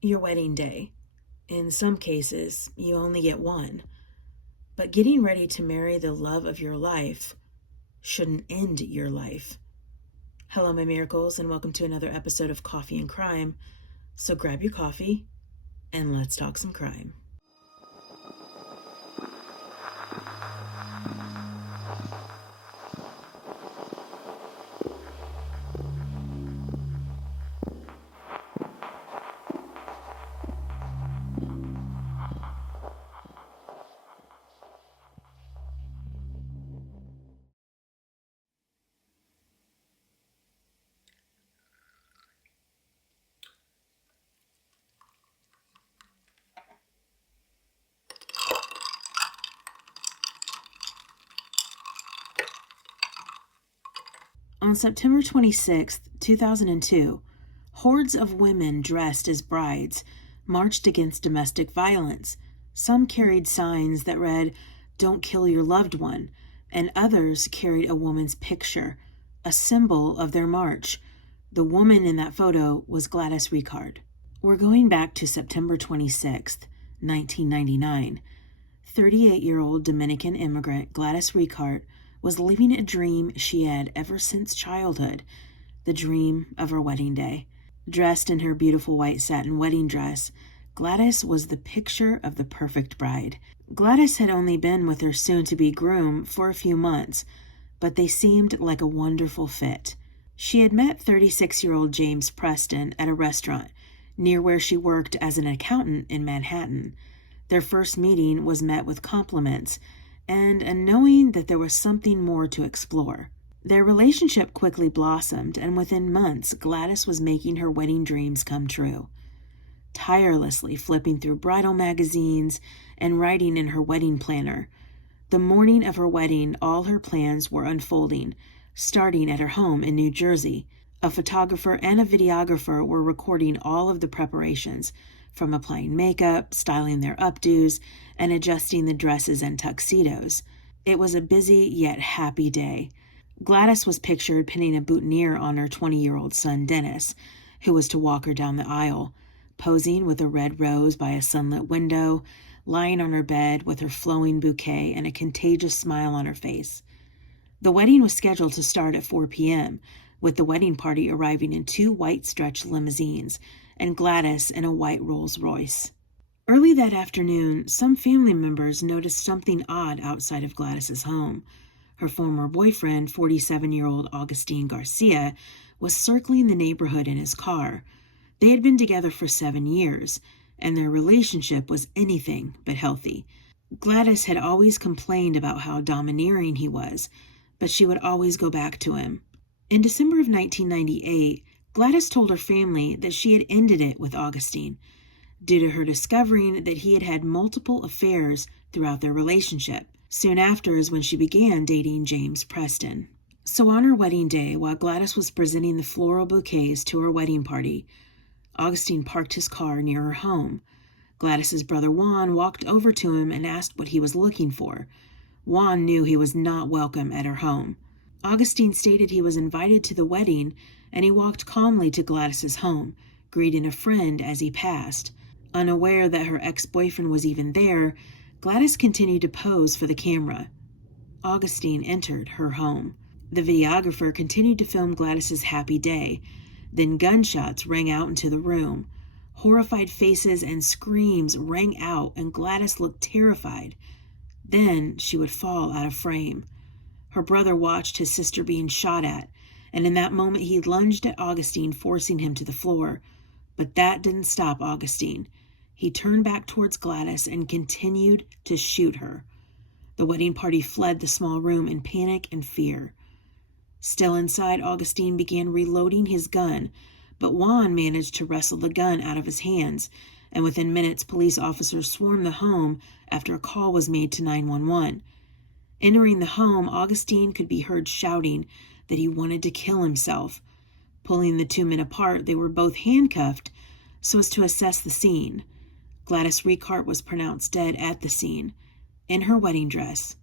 your wedding day. In some cases, you only get one. But getting ready to marry the love of your life shouldn't end your life. Hello, my miracles, and welcome to another episode of Coffee and Crime. So grab your coffee and let's talk some crime. On September 26, 2002, hordes of women dressed as brides marched against domestic violence. Some carried signs that read, "Don't kill your loved one," and others carried a woman's picture, a symbol of their march. The woman in that photo was Gladys Ricart. We're going back to September 26, 1999. 38-year-old Dominican immigrant Gladys Ricart was living a dream she had ever since childhood, the dream of her wedding day. Dressed in her beautiful white satin wedding dress, Gladys was the picture of the perfect bride. Gladys had only been with her soon-to-be groom for a few months, but they seemed like a wonderful fit. She had met 36-year-old James Preston at a restaurant near where she worked as an accountant in Manhattan. Their first meeting was met with compliments and a knowing that there was something more to explore. Their relationship quickly blossomed, and within months, Gladys was making her wedding dreams come true. Tirelessly flipping through bridal magazines and writing in her wedding planner. The morning of her wedding, all her plans were unfolding, starting at her home in New Jersey. A photographer and a videographer were recording all of the preparations, from applying makeup, styling their updos, and adjusting the dresses and tuxedos. It was a busy yet happy day. Gladys was pictured pinning a boutonniere on her 20-year-old son, Dennis, who was to walk her down the aisle, posing with a red rose by a sunlit window, lying on her bed with her flowing bouquet and a contagious smile on her face. The wedding was scheduled to start at 4 p.m., with the wedding party arriving in 2 white stretch limousines and Gladys in a white Rolls Royce. Early that afternoon, some family members noticed something odd outside of Gladys's home. Her former boyfriend, 47-year-old Augustine Garcia, was circling the neighborhood in his car. They had been together for 7 years, and their relationship was anything but healthy. Gladys had always complained about how domineering he was, but she would always go back to him. In December of 1998, Gladys told her family that she had ended it with Augustine, due to her discovering that he had had multiple affairs throughout their relationship. Soon after is when she began dating James Preston. So on her wedding day, while Gladys was presenting the floral bouquets to her wedding party, Augustine parked his car near her home. Gladys's brother Juan walked over to him and asked what he was looking for. Juan knew he was not welcome at her home. Augustine stated he was invited to the wedding, and he walked calmly to Gladys's home, greeting a friend as he passed. Unaware that her ex-boyfriend was even there, Gladys continued to pose for the camera. Augustine entered her home. The videographer continued to film Gladys's happy day. Then gunshots rang out into the room. Horrified faces and screams rang out, and Gladys looked terrified. Then she would fall out of frame. Her brother watched his sister being shot at, and in that moment he lunged at Augustine, forcing him to the floor. But that didn't stop Augustine. He turned back towards Gladys and continued to shoot her. The wedding party fled the small room in panic and fear. Still inside, Augustine began reloading his gun, but Juan managed to wrestle the gun out of his hands, and within minutes police officers swarmed the home after a call was made to 911. Entering the home, Augustine could be heard shouting that he wanted to kill himself. Pulling the 2 men apart, they were both handcuffed so as to assess the scene. Gladys Ricart was pronounced dead at the scene, in her wedding dress,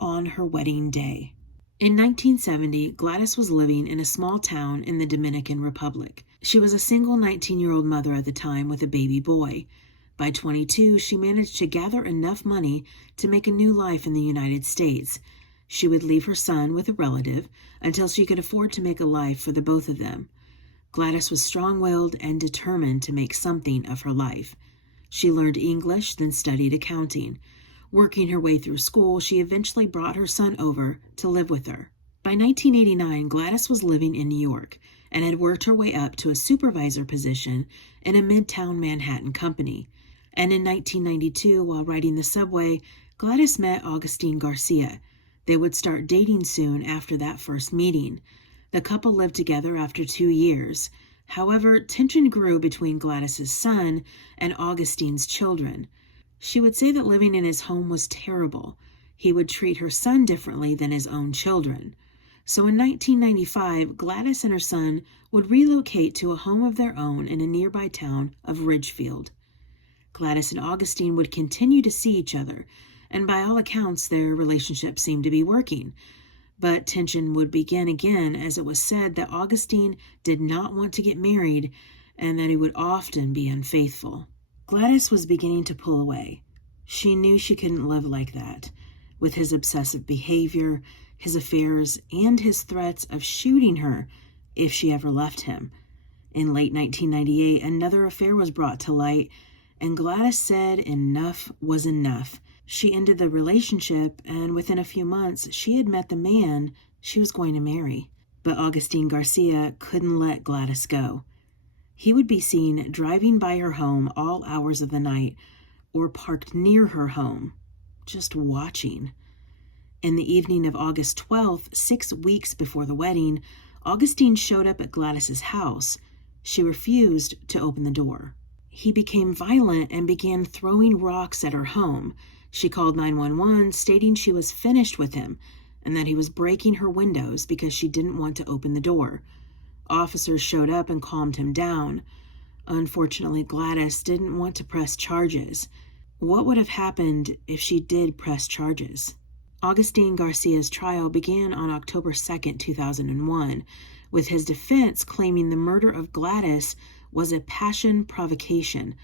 on her wedding day. In 1970, Gladys was living in a small town in the Dominican Republic. She was a single 19-year-old mother at the time with a baby boy. By 22, she managed to gather enough money to make a new life in the United States. She would leave her son with a relative until she could afford to make a life for the both of them. Gladys was strong-willed and determined to make something of her life. She learned English, then studied accounting. Working her way through school, she eventually brought her son over to live with her. By 1989, Gladys was living in New York and had worked her way up to a supervisor position in a midtown Manhattan company. And in 1992, while riding the subway, Gladys met Augustine Garcia. They would start dating soon after that first meeting. The couple lived together after 2 years. However, tension grew between Gladys's son and Augustine's children. She would say that living in his home was terrible. He would treat her son differently than his own children. So in 1995, Gladys and her son would relocate to a home of their own in a nearby town of Ridgefield. Gladys and Augustine would continue to see each other, and by all accounts, their relationship seemed to be working. But tension would begin again, as it was said that Augustine did not want to get married and that he would often be unfaithful. Gladys was beginning to pull away. She knew she couldn't live like that, with his obsessive behavior, his affairs, and his threats of shooting her if she ever left him. In late 1998, another affair was brought to light, and Gladys said enough was enough. She ended the relationship, and within a few months, she had met the man she was going to marry. But Augustine Garcia couldn't let Gladys go. He would be seen driving by her home all hours of the night or parked near her home, just watching. In the evening of August 12th, 6 weeks before the wedding, Augustine showed up at Gladys's house. She refused to open the door. He became violent and began throwing rocks at her home. She called 911, stating she was finished with him and that he was breaking her windows because she didn't want to open the door. Officers showed up and calmed him down. Unfortunately, Gladys didn't want to press charges. What would have happened if she did press charges? Augustine Garcia's trial began on October 2nd, 2001, with his defense claiming the murder of Gladys was a passion provocation,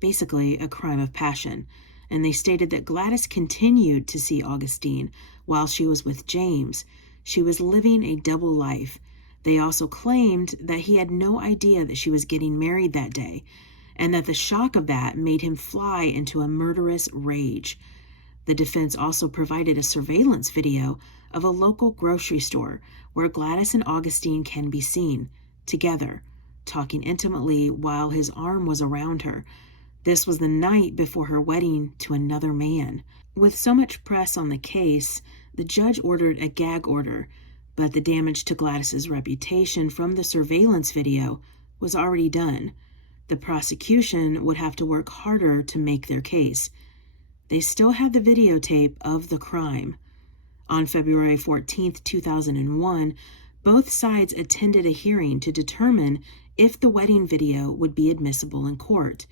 basically a crime of passion. And they stated that Gladys continued to see Augustine while she was with James. She was living a double life. They also claimed that he had no idea that she was getting married that day, and that the shock of that made him fly into a murderous rage. The defense also provided a surveillance video of a local grocery store where Gladys and Augustine can be seen, together, talking intimately while his arm was around her. This was the night before her wedding to another man. With so much press on the case, the judge ordered a gag order, but the damage to Gladys's reputation from the surveillance video was already done. The prosecution would have to work harder to make their case. They still had the videotape of the crime. On February 14th, 2001, both sides attended a hearing to determine if the wedding video would be admissible in court.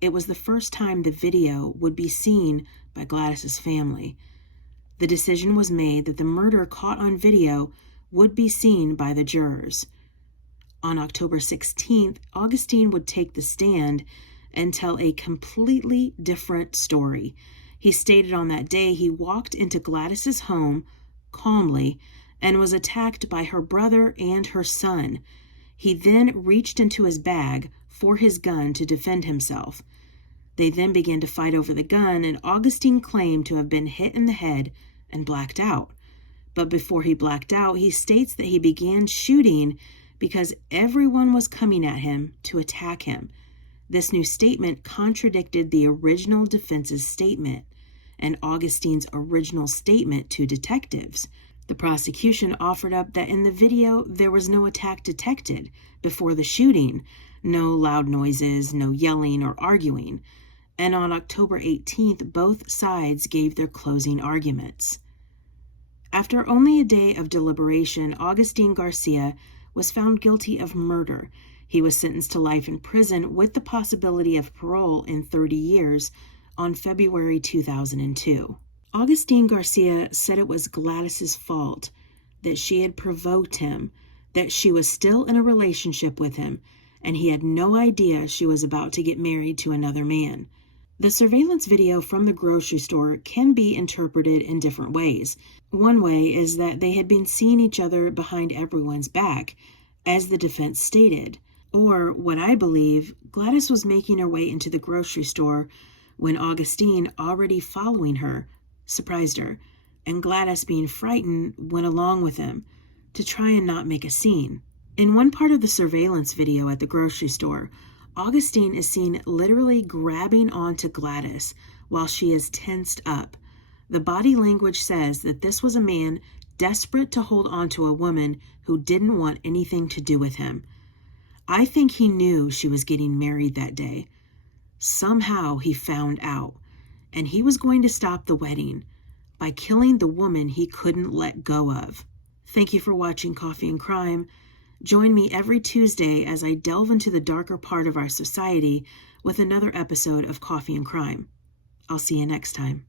It was the first time the video would be seen by Gladys's family. The decision was made that the murder caught on video would be seen by the jurors. On October 16th, Augustine would take the stand and tell a completely different story. He stated on that day he walked into Gladys's home calmly and was attacked by her brother and her son. He then reached into his bag for his gun to defend himself. They then began to fight over the gun, and Augustine claimed to have been hit in the head and blacked out. But before he blacked out, he states that he began shooting because everyone was coming at him to attack him. This new statement contradicted the original defense's statement and Augustine's original statement to detectives. The prosecution offered up that in the video there was no attack detected before the shooting, no loud noises, no yelling or arguing. And on October 18th, both sides gave their closing arguments. After only a day of deliberation, Augustine Garcia was found guilty of murder. He was sentenced to life in prison with the possibility of parole in 30 years on February 2002. Augustine Garcia said it was Gladys's fault, that she had provoked him, that she was still in a relationship with him, and he had no idea she was about to get married to another man. The surveillance video from the grocery store can be interpreted in different ways. One way is that they had been seeing each other behind everyone's back, as the defense stated. Or, what I believe, Gladys was making her way into the grocery store when Augustine, already following her, surprised her, and Gladys, being frightened, went along with him to try and not make a scene. In one part of the surveillance video at the grocery store, Augustine is seen literally grabbing onto Gladys while she is tensed up. The body language says that this was a man desperate to hold on to a woman who didn't want anything to do with him. I think he knew she was getting married that day. Somehow he found out, and he was going to stop the wedding by killing the woman he couldn't let go of. Thank you for watching Coffee and Crime. Join me every Tuesday as I delve into the darker part of our society with another episode of Coffee and Crime. I'll see you next time.